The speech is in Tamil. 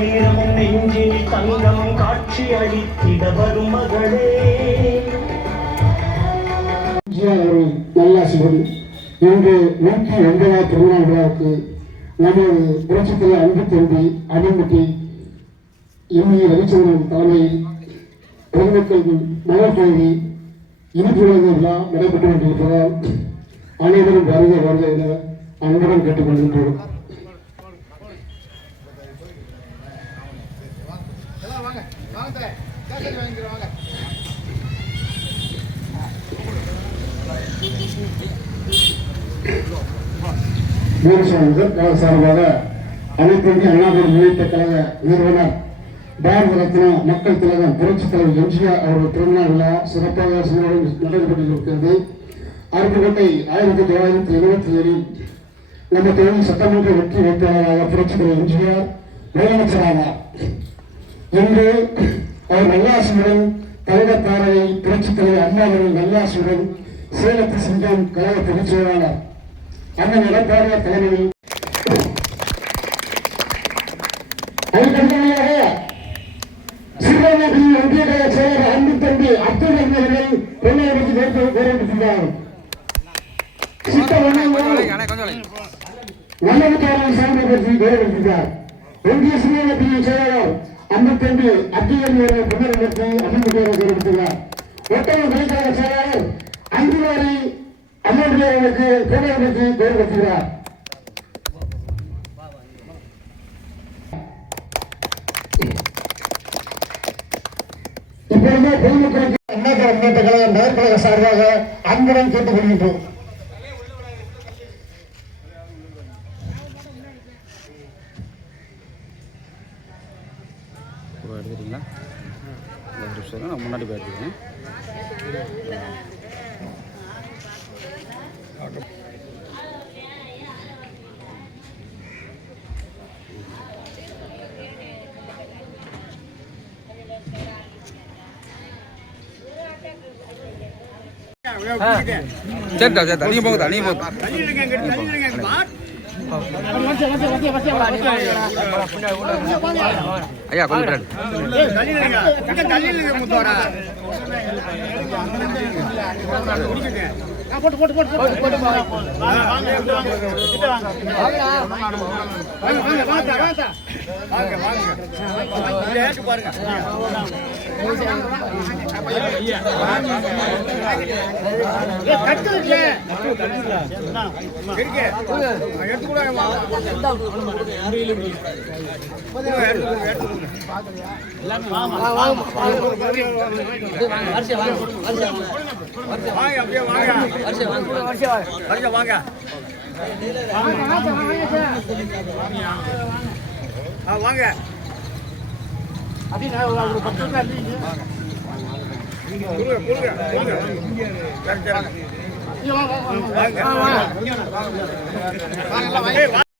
ஆயிரம் நெஞ்சில் தங்கம் காட்சி அளித்திட வரும் மகளே. நல்லாசிவன் இன்று 109ஆம் பிறந்தநாள் விழாவுக்கு நமது புரட்சித்தலை அன்பு தம்பி அடிமுட்டி எம்ஏ ரவிச்சந்திரன் தலைமையில் பொதுமக்கள் மலர் தோல்வி இனிப்பு வழங்கும் விழா நடைபெற்று கொண்டிருப்பதால் அனைவரும் வருக வருக என அன்புடன் கேட்டுக்கொள்கின்றோம். சார்பாக அனைத்து இந்திய அண்ணா திராவிட முன்னேற்ற கழக நிறுவனர் பாரத ரத்னா மக்கள் திலகம் புரட்சித் தலைவர் எம்ஜிஆர் அவர்கள் பிறந்தநாள் விழா சிறப்பாக நடைபெற்றிருக்கிறது. அருப்புக்கோட்டை 1977 நம்ம தொழில் சட்டமன்ற வெற்றி வேட்பாளராக புரட்சித் தலைவர் எம்ஜிஆர் முதலமைச்சரானார். இன்று அவர் நல்லாசியுடன் தலைவர் தாரகை புரட்சித் தலைவர் அண்ணா அவர்கள் நல்லாசியுடன் சேலத்து சிங்கம் கழக பொதுச் செயலாளர் அண்ணன் எடப்பாடியார் தலைமையில் அதுக்கடுத்ததாக சிறுவர்கள் ஒன்றிய கழக செயலர் அன்பு தம்பி அப்துல் அவர்கள் பெண்ணாயிரத்தி போராடுகின்றார். நல்லவிட்டாளர் சாமி பற்றி போராடுகின்றார். ஒன்றிய சிறுவர்கள் செயலாளர் அன்பு தம்பி அப்துல் அவர்கள் பெண்ணாயிரத்தி அண்ணன் போராடுகிறார். ஒட்டக கழக செயலாளர் அன்புவாரி அண்ணனுக்கு போராட்டத்தை போராடுகிறார். இப்பொழுது பொதுமக்களுக்கு அண்ணா திராவிட முன்னேற்ற கழக நகர்கழக சார்பாக அன்புடன் கேட்டுக் கொள்கின்றோம். முன்னாடி போயிருக்கேன். சேர்த்தா சேர்த்தா நீங்க போகுதா நீங்க போகுதா ஐயா கொஞ்சம் போட்டு போட்டு போட்டு போட்டு போட்டு பாருங்க வாங்க அப்படின்னா ஒரு 10 நிமிஷம்